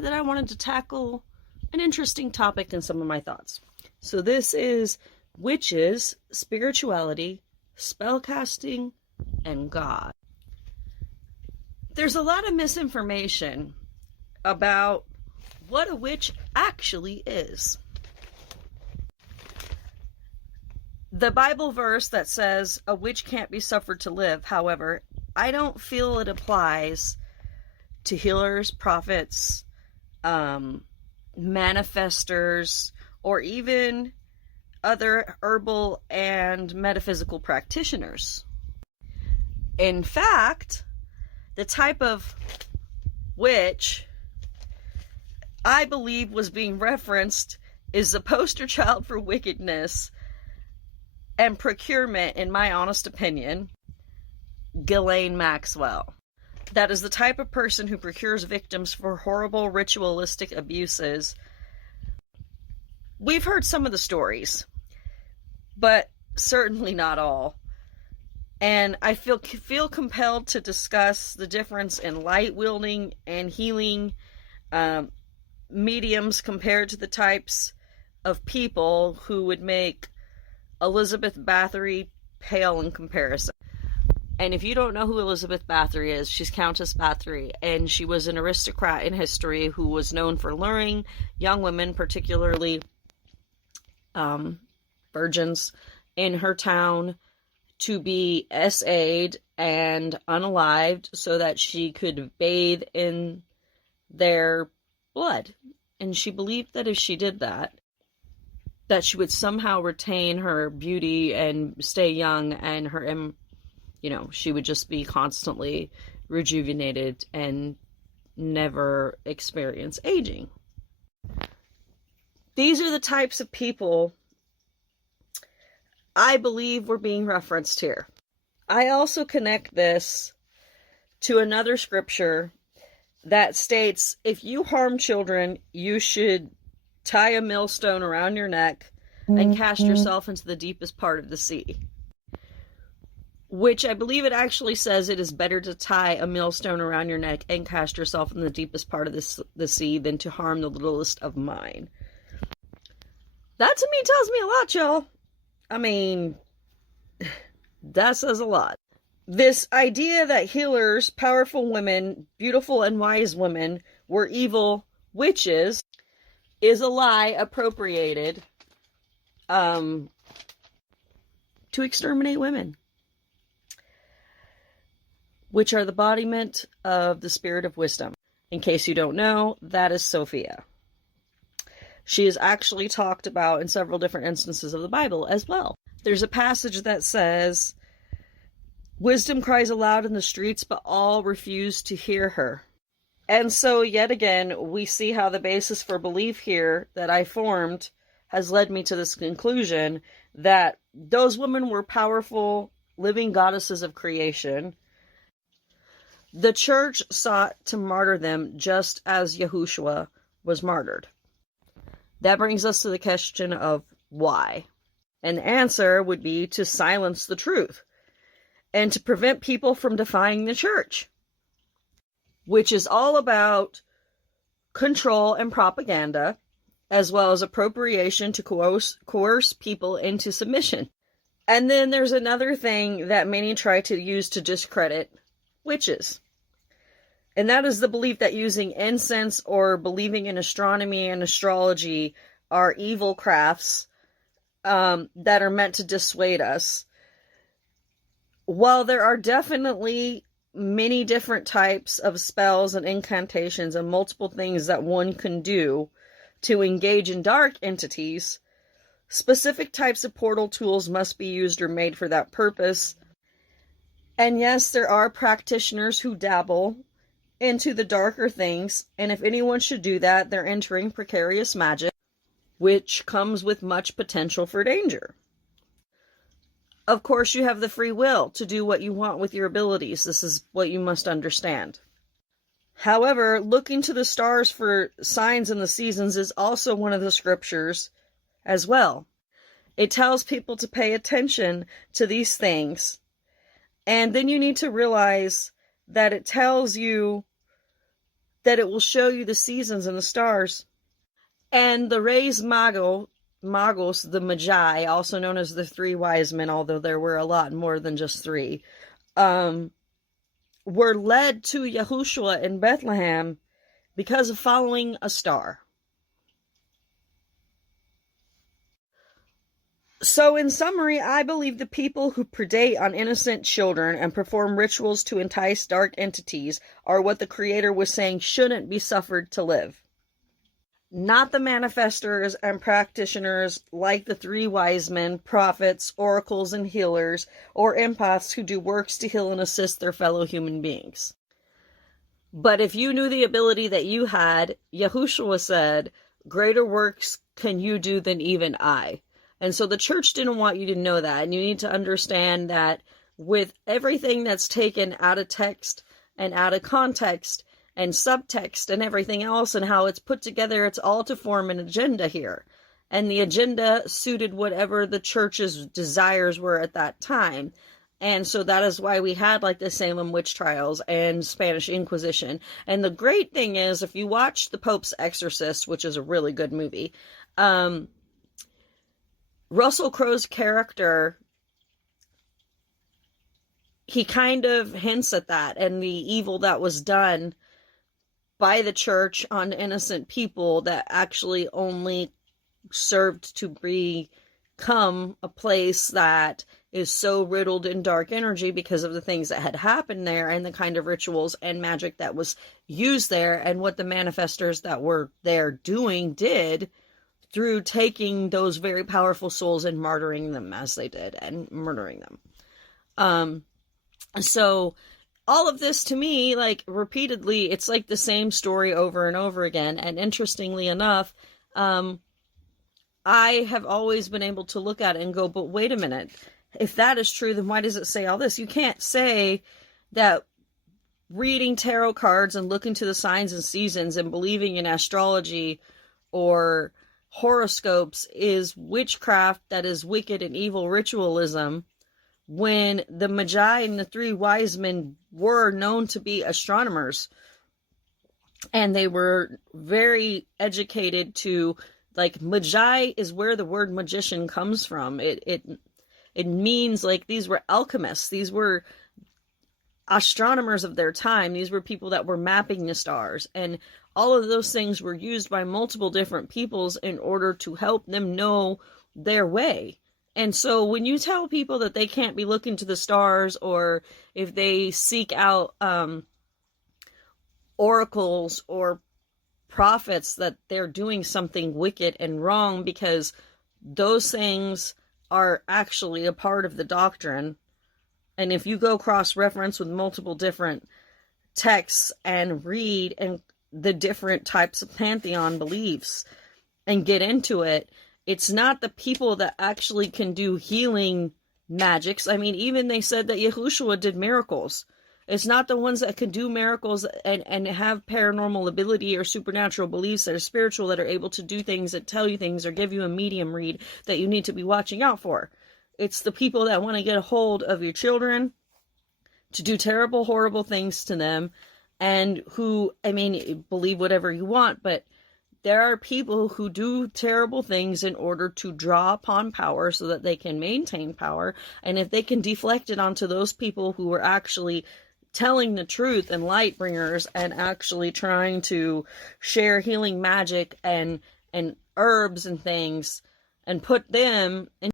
that I wanted to tackle an interesting topic in some of my thoughts. So this is witches, spirituality, spellcasting, and God. There's a lot of misinformation about what a witch actually is. The Bible verse that says a witch can't be suffered to live, however, I don't feel it applies to healers, prophets, manifestors, or even other herbal and metaphysical practitioners. In fact, the type of witch I believe was being referenced is the poster child for wickedness and procurement, in my honest opinion, Ghislaine Maxwell. That is the type of person who procures victims for horrible ritualistic abuses. We've heard some of the stories, but certainly not all. And I feel compelled to discuss the difference in light wielding and healing mediums compared to the types of people who would make Elizabeth Bathory pale in comparison. And if you don't know who Elizabeth Bathory is, she's Countess Bathory, and she was an aristocrat in history who was known for luring young women, particularly virgins, in her town to be SA'd and unalived so that she could bathe in their blood. And she believed that if she did that, that she would somehow retain her beauty and stay young, and her, she would just be constantly rejuvenated and never experience aging. These are the types of people I believe were being referenced here. I also connect this to another scripture that states, if you harm children, you should tie a millstone around your neck and cast yourself into the deepest part of the sea. Which I believe it actually says it is better to tie a millstone around your neck and cast yourself in the deepest part of the sea than to harm the littlest of mine. That to me tells me a lot, y'all. I mean, that says a lot. This idea that healers, powerful women, beautiful and wise women were evil witches is a lie appropriated to exterminate women, which are the embodiment of the spirit of wisdom. In case you don't know, that is Sophia. She is actually talked about in several different instances of the Bible as well. There's a passage that says, wisdom cries aloud in the streets, but all refuse to hear her. And so, yet again, we see how the basis for belief here that I formed has led me to this conclusion that those women were powerful, living goddesses of creation. The church sought to martyr them just as Yahushua was martyred. That brings us to the question of why. And the answer would be to silence the truth and to prevent people from defying the church, which is all about control and propaganda, as well as appropriation to coerce people into submission. And then there's another thing that many try to use to discredit witches. And that is the belief that using incense or believing in astronomy and astrology are evil crafts that are meant to dissuade us. While there are definitely many different types of spells and incantations and multiple things that one can do to engage in dark entities, specific types of portal tools must be used or made for that purpose. And yes, there are practitioners who dabble into the darker things, and if anyone should do that, they're entering precarious magic, which comes with much potential for danger. Of course, you have the free will to do what you want with your abilities. This is what you must understand. However, looking to the stars for signs in the seasons is also one of the scriptures as well. It tells people to pay attention to these things. And then you need to realize that it tells you that it will show you the seasons and the stars. And the Reyes Magos, the Magi, also known as the three wise men, although there were a lot more than just three, were led to Yahushua in Bethlehem because of following a star. So in summary, I believe the people who predate on innocent children and perform rituals to entice dark entities are what the Creator was saying shouldn't be suffered to live. Not the manifestors and practitioners like the three wise men, prophets, oracles, and healers, or empaths who do works to heal and assist their fellow human beings. But if you knew the ability that you had, Yahushua said, greater works can you do than even I. And so the church didn't want you to know that. And you need to understand that with everything that's taken out of text and out of context and subtext and everything else and how it's put together, it's all to form an agenda here. And the agenda suited whatever the church's desires were at that time. And so that is why we had like the Salem witch trials and Spanish Inquisition. And the great thing is, if you watch The Pope's Exorcist, which is a really good movie, Russell Crowe's character, he kind of hints at that and the evil that was done by the church on innocent people that actually only served to become a place that is so riddled in dark energy because of the things that had happened there and the kind of rituals and magic that was used there and what the manifestors that were there doing did through taking those very powerful souls and martyring them as they did and murdering them. So all of this to me, like repeatedly, it's like the same story over and over again. And interestingly enough, I have always been able to look at it and go, but wait a minute, if that is true, then why does it say all this? You can't say that reading tarot cards and looking to the signs and seasons and believing in astrology or horoscopes is witchcraft that is wicked and evil ritualism, when the Magi and the three wise men were known to be astronomers and they were very educated to, like, Magi is where the word magician comes from. It means like these were alchemists, these were astronomers of their time, these were people that were mapping the stars, and all of those things were used by multiple different peoples in order to help them know their way. And so when you tell people that they can't be looking to the stars, or if they seek out oracles or prophets, that they're doing something wicked and wrong, because those things are actually a part of the doctrine. And if you go cross-reference with multiple different texts and read and the different types of pantheon beliefs and get into it, it's not the people that actually can do healing magics. I mean, even they said that Yahushua did miracles. It's not the ones that can do miracles and have paranormal ability or supernatural beliefs that are spiritual, that are able to do things, that tell you things, or give you a medium read that you need to be watching out for. It's the people that want to get a hold of your children to do terrible, horrible things to them, and who, I mean, believe whatever you want, but there are people who do terrible things in order to draw upon power so that they can maintain power. And if they can deflect it onto those people who are actually telling the truth and light bringers and actually trying to share healing magic and herbs and things, and put them in